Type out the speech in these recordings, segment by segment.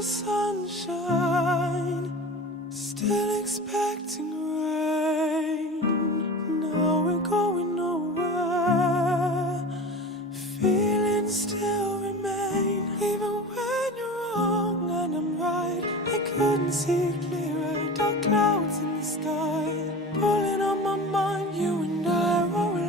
for sunshine, still expecting rain. Now we're going nowhere, feelings still remain. Even when you're wrong and I'm right, I couldn't see clearer. Dark clouds in the sky, pulling on my mind. You and I were alive.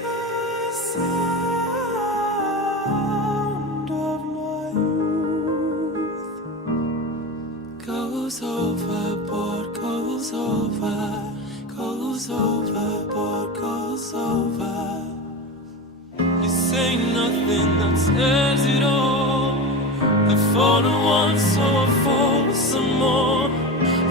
The sound of my youth goes overboard, goes over, goes overboard, goes over. You say nothing that says it all. I fall to once, so I fall for some more.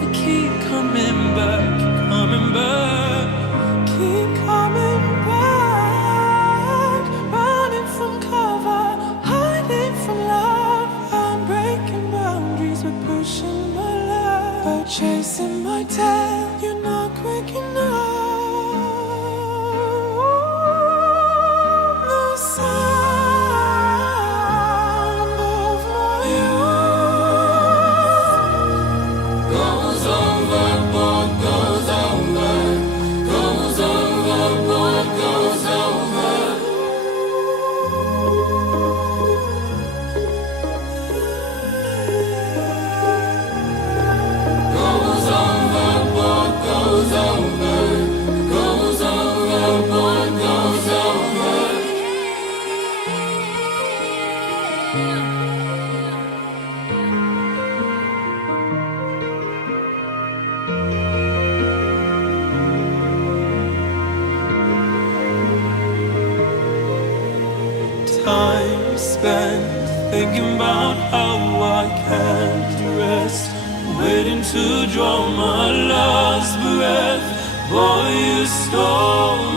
I keep coming back, coming back, keep coming back. Running from cover, hiding from love. I'm breaking boundaries, but pushing my luck. But chasing my tail, you're not quick enough. The sound of my youth goes overboard, goes over, goes overboard, goes over. Goes overboard, goes over, goes overboard, goes over. Time spent thinking about how I can't rest, waiting to draw my last breath. Boy, you stole